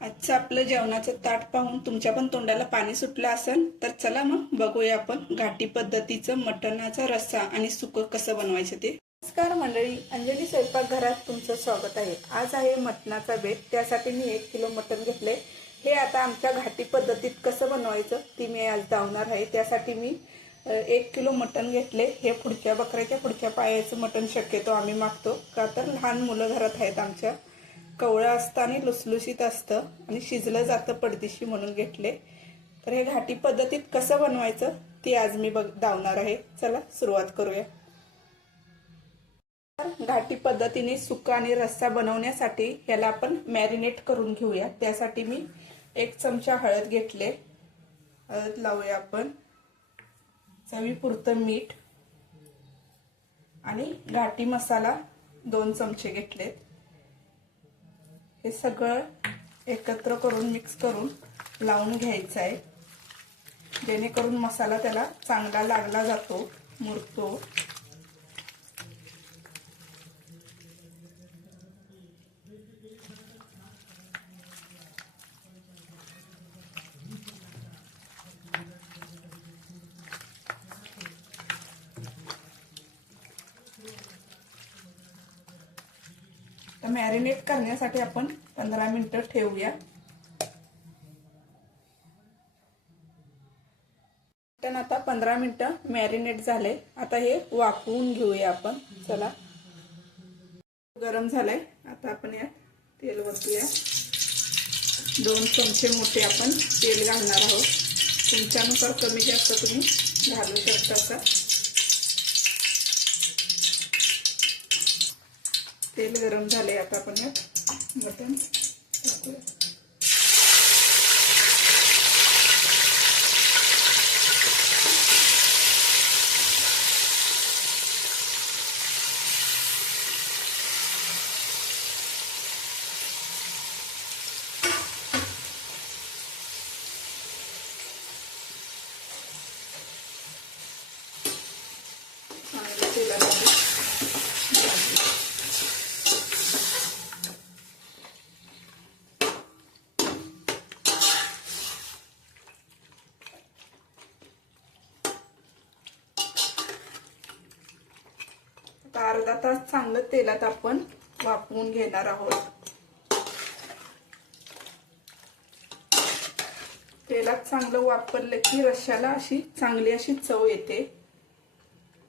आजचं आपलं जेवणाचं ताट पाहून तुमच्या पण तोंडाला पाणी सुटलं असेल तर चला मग बघूया आपण घाटी पद्धतीचं मटणाचा रस्सा आणि सुकं कसं बनवायचं ते. नमस्कार मंडळी, अंजली स्वयंपाकघरात तुमचं स्वागत आहे. आज आहे मटणाचा बेत. त्यासाठी मी 1 किलो मटण घेतले. हे आता आमच्या घाटी पद्धतीत कसं बनवायचं ती मी आज दावणार आहे. त्यासाठी मी 1 किलो मटण घेतले. हे पुढच्या बकऱ्याच्या पुढच्या पायाचं मटण शक्यतो आम्ही मागतो, का तर लहान मुलं घरात आहेत आमच्या. कवळं असतं आणि लुसलुसीत असतं आणि शिजलं जातं पडदिशी म्हणून घेतले. तर हे घाटी पद्धतीत कसं बनवायचं ती आज मी दावणार आहे. चला सुरुवात करूया. घाटी पद्धतीने सुका आणि रस्सा बनवण्यासाठी याला आपण मॅरिनेट करून घेऊया. त्यासाठी मी 1 चमचा हळद घेतले. हळद लावूया आपण. चवीपुरतं मीठ आणि घाटी मसाला 2 चमचे घेतलेत. हे सगळं एकत्र करून मिक्स करून लावून घ्यायचं आहे, जेणेकरून मसाला त्याला चांगला लागला जातो, मुरतो. तर मॅरिनेट करण्यासाठी आपण 15 मिनिटं ठेवूया. मटण आता 15 मिनिटं मॅरिनेट झाले. आता हे वाफवून घेऊया आपण. चला, गरम झालंय. आता आपण यात तेल वतूया. 2 चमचे मोठे आपण तेल घालणार आहोत. तुमच्यानुसार कमी जास्त तुम्ही घालू शकता. तेल गरम झाले. आता आपण यात मटण टाकूया. तेलामध्ये अर्धा तास चांगलं तेलात आपण वाफवून घेणार आहोत. तेलात चांगलं वापरलं की रश्श्याला अशी चांगली अशी चव येते.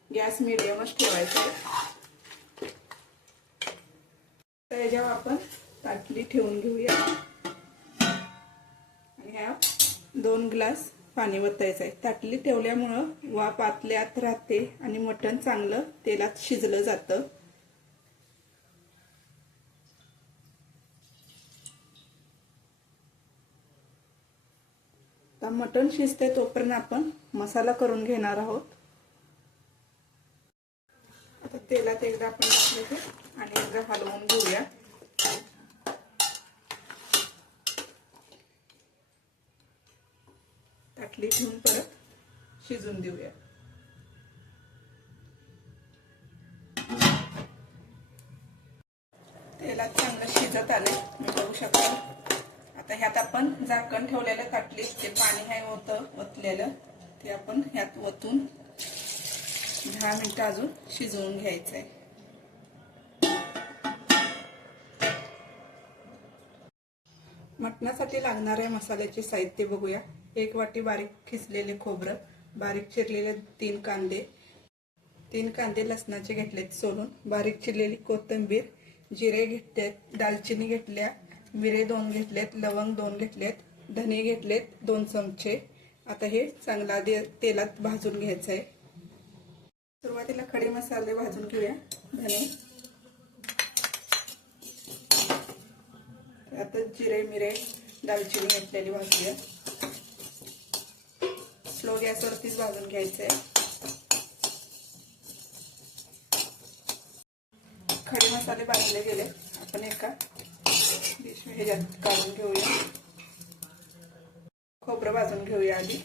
गॅस मिडियमच ठेवायचा आहे. तर याच्यावर आपण ताटली ठेवून घेऊया आणि ह्या 2 ग्लास पाणी वतायचं आहे. ताटली ठेवल्यामुळं वाफ आतल्यात राहते आणि मटण चांगलं तेलात शिजलं जातं. आता मटण शिजते तोपर्यंत आपण मसाला करून घेणार आहोत. आता तेलात एकदा आपण टाकले आणि एकदा हलवून घेऊया. ताटली ठेवून परत शिजून देऊया. तेलात चांगलं शिजत आले, मी बघू शकतो. आता ह्यात आपण झाकण ठेवलेलं ताटलीत ते पाणी आहे होतं ओतलेलं, ते आपण ह्यात ओतून 10 मिनिटं अजून शिजवून घ्यायचं आहे. मटणासाठी लागणाऱ्या मसाल्याचे साहित्य बघूया. 1 वाटी बारीक खिसलेले खोबरं, बारीक चिरलेले 3 कांदे, 3 कांदे लसणाचे घेतलेत सोलून, बारीक चिरलेली कोथिंबीर, जिरे घेतलेत, दालचिनी घेतल्या, मिरे 2 घेतलेत, लवंग 2 घेतलेत, धने घेतलेत 2 चमचे. आता हे चांगला तेलात भाजून घ्यायचं आहे. सुरुवातीला खडे मसाले भाजून घेऊया. धने, आता जिरे, मिरे, दालचिनी घेतलेली भाजूया. स्लो गॅसवरतीच भाजून घ्यायचंय. खडे मसाले भाजले गेले. आपण एका ह्याच्यात काढून घेऊया. खोबरं भाजून घेऊया आधी.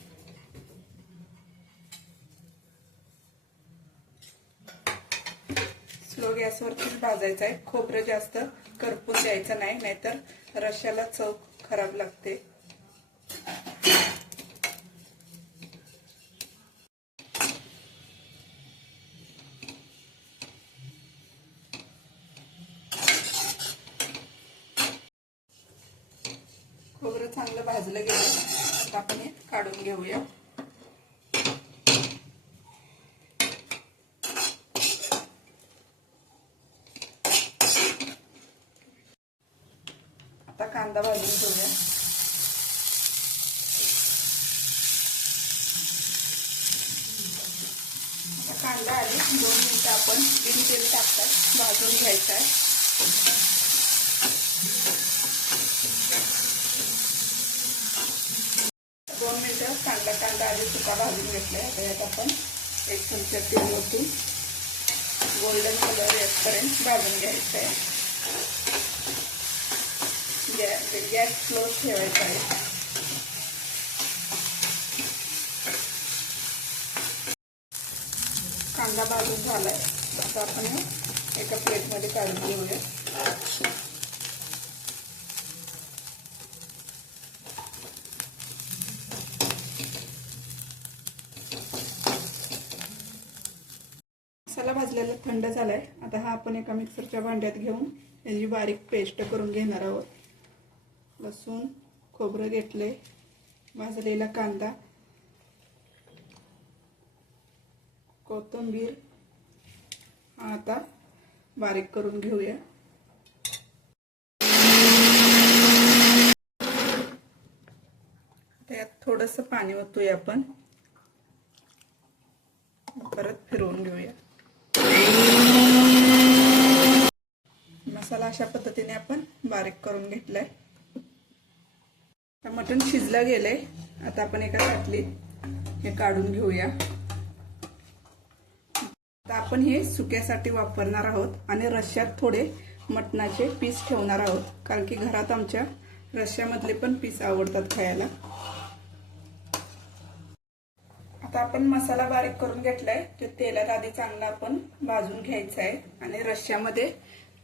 स्लो गॅसवरतीच भाजायचं आहे. खोबरं जास्त करपून द्यायचं नाही, नाहीतर रश्श्याला चव खराब लागते. खोबरं चांगलं भाजलं गेलं. आता आपण हे काढून घेऊया. आता कांदा भाजून घेऊया. आता कांदा आधी 2 मिनिटं आपण बिन तेल टाकतात भाजून घ्यायचा आहे. कांदा आधी सुका भाजून घेतलाय. आता यात आपण 1 चमचा तेल ओतून गोल्डन कलर येईपर्यंत भाजून घ्यायचा आहे. गॅस स्लो ठेवायचा आहे. कांदा भाजून झालाय. आता आपण एका प्लेटमध्ये काढून घेऊया. मसाला भाजलेला थंड झालाय. आता हा आपण एका मिक्सरच्या भांड्यात घेऊन याची बारीक पेस्ट करून घेणार आहोत. लसूण, खोबरं घेतले, भाजलेला कांदा, कोथिंबीर आता बारीक करून घेऊया. त्यात थोडंसं पाणी ओतूया आपण. परत फिरवून घेऊया. मसाला अशा पद्धतीने आपण बारीक करून घेतलाय. मटण शिजलं गेलंय. आता आपण एका ताटलीत हे काढून घेऊया. आता आपण हे सुक्यासाठी वापरणार आहोत आणि रश्श्यात थोडे मटणाचे पीस ठेवणार आहोत, कारण की घरात आमच्या रश्श्यामधले पण पीस आवडतात खायला. आता आपण मसाला बारीक करून घेतलाय. तो तेलात आधी चांगला आपण भाजून घ्यायचा आहे आणि रश्श्यामध्ये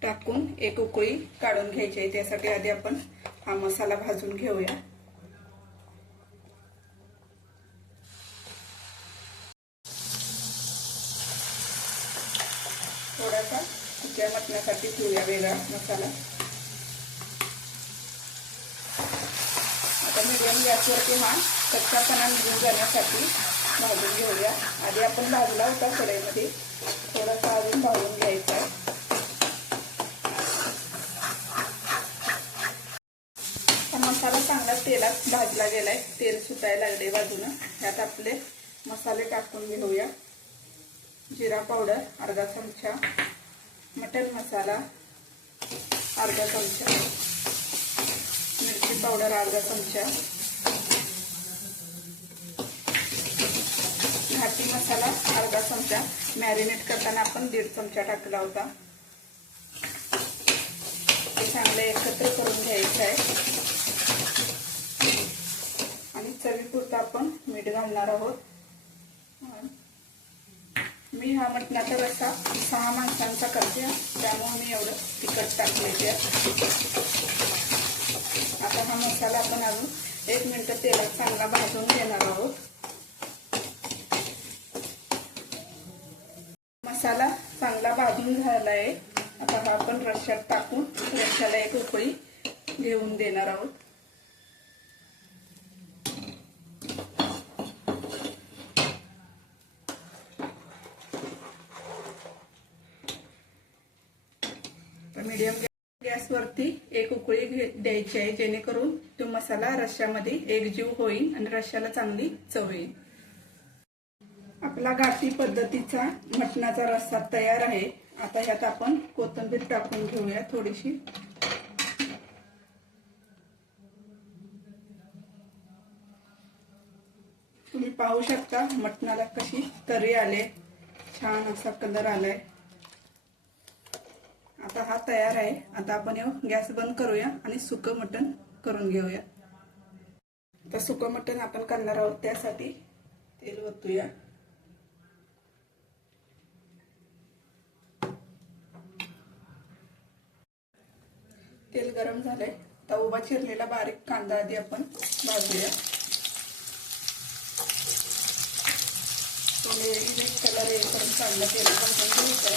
टाकून एक उकळी काढून घ्यायची आहे. त्यासाठी आधी आपण हा मसाला भाजून घेऊया. थोडासा सुक्या मटणासाठी ठेवूया वेगळा मसाला. आता मीडियम गॅसवरती हा कच्चापणा निघून जाण्यासाठी भाजून घेऊया. आधी आपण भाजला होता कढईमध्ये, थोडासा अजून भाजून घ्यायचा आहे. मसाला चांगला तेलात भाजला गेलाय. तेल सुटायला लागले बाजूनं. यात आपले मसाले टाकून घेऊया. जिरा पावडर अर्धा चमचा, मटन मसाला अर्धा चमचा, मिरची पावडर अर्धा चमचा, घाटी मसाला अर्धा चमचा. मॅरिनेट करताना आपण 1.5 चमचा टाकला होता. हे चांगले एकत्र करून घ्यायचं आहे आणि चवीपुरतं आपण मीठ घालणार आहोत. मी हा मटणाचा रस्सा 6 माणसांचा करते, त्यामुळे मी एवढं तिखट टाकले. आता हा मसाला आपण अजून 1 मिनिट तेलात चांगला भाजून घेणार आहोत. मसाला चांगला भाजून झाला आहे. आता हा आपण रश्श्यात टाकून रश्श्याला एक उकळी घेऊन देणार आहोत. मीडियम गॅसवरती एक उकळी द्यायची आहे, जेणेकरून तो मसाला रश्श्यामध्ये एकजीव होईल आणि रश्श्याला चांगली चव येईल. आपला घाटी पद्धतीचा मटणाचा रस्सा तयार आहे. आता ह्यात आपण कोथिंबीर टाकून घेऊया थोडीशी. तुम्ही पाहू शकता मटणाला कशी तरी आले, छान असा कलर आलाय. आता हा तयार आहे. आता आपण गॅस बंद करूया आणि सुकं मटण करून घेऊया. आता सुकं मटण आपण करणार आहोत, त्यासाठी तेल ओतूया. तेल गरम झालंय. आता उभा चिरलेला बारीक कांदा आधी आपण भाजूया. रेड कलर येईपर्यंत कांदा तेल भाजून घ्यायचा आहे.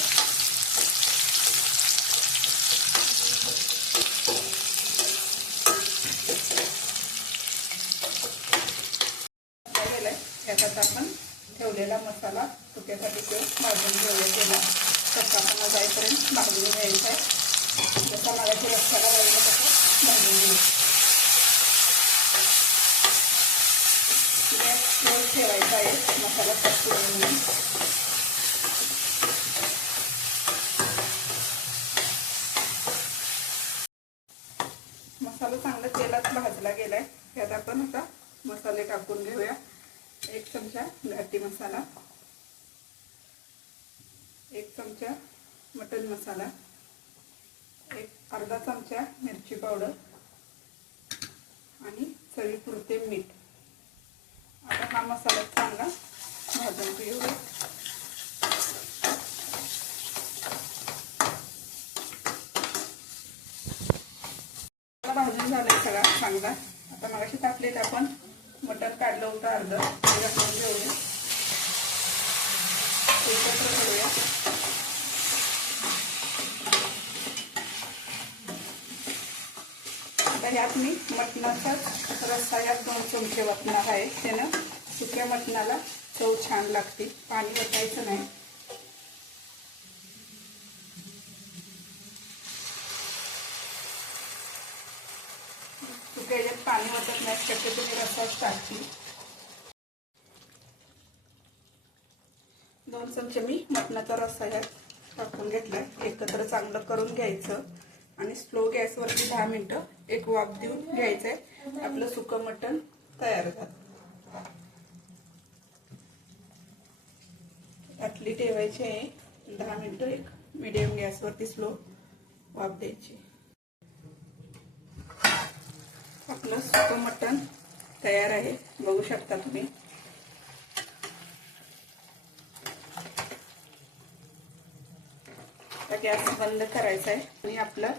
त्यात आता आपण ठेवलेला मसाला सुक्यासाठी तो भाजून घेऊया. त्याला कच्चापणा जाईपर्यंत भाजून घ्यायचा आहे. जसा मगाशी रस्स्याला लागला तसं भाजून घ्यायचं. गॅस स्लो ठेवायचा आहे मसाला कच्चा म्हणून. मसाला चांगला तेलात भाजला गेलाय. त्यात आपण आता मसाले टाकून घेऊया. 1 चमचा घाटी मसाला, 1 चमचा मटन मसाला, अर्धा चमचा मिरची पावडर आणि चवीपुरते मीठ. आता हा मसाला चांगला भाजून घेऊया. भाजून झालाय सगळा चांगला. आता मगाशी टाकलेलं आपण मटण काढलं होतं अर्ध, ते घालून घेऊया. एकत्र करूया. आता ह्यात मी मटणाचा रस्सा यात 2 चमचे वाटणार आहे. त्यानं सुक्या मटणाला चव छान लागते. पाणी वतायचं नाही. सुक्या याच्यात पाणी वतत नाही, शक्यतो मी रस्साच टाकते. 2 चमचे मी मटणाचा रस्सा यात टाकून घेतलाय. एकत्र चांगलं करून घ्यायचं आणि स्लो गॅसवरती 10 मिनिटं एक वाफ देऊन घ्यायचंय. आपलं सुकं मटण तयार झालं. आटली ठेवायची आहे. 10 मिनिटं एक मीडियम गॅसवरती स्लो वाफ द्यायची. आपलं सुकं मटण तयार आहे, बघू शकता तुम्ही. आता गॅस बंद करायचा आहे आणि आपलं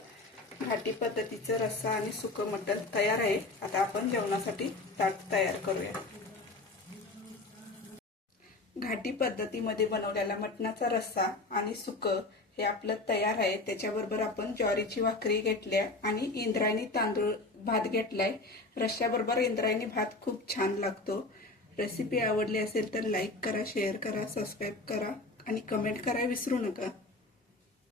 घाटी पद्धतीचं रस्सा आणि सुकं मटण तयार आहे. आता आपण जेवणासाठी ताट तयार करूया. घाटी पद्धतीमध्ये बनवलेला मटणाचा रस्सा आणि सुकं हे आपलं तयार आहे. त्याच्याबरोबर आपण ज्वारीची भाकरी घेतल्या आणि इंद्रायणी तांदूळ भात घेतलाय. रश्श्याबरोबर इंद्रायणी भात खूप छान लागतो. रेसिपी आवडली असेल तर लाईक करा, शेअर करा, सबस्क्राईब करा आणि कमेंट करायला विसरू नका.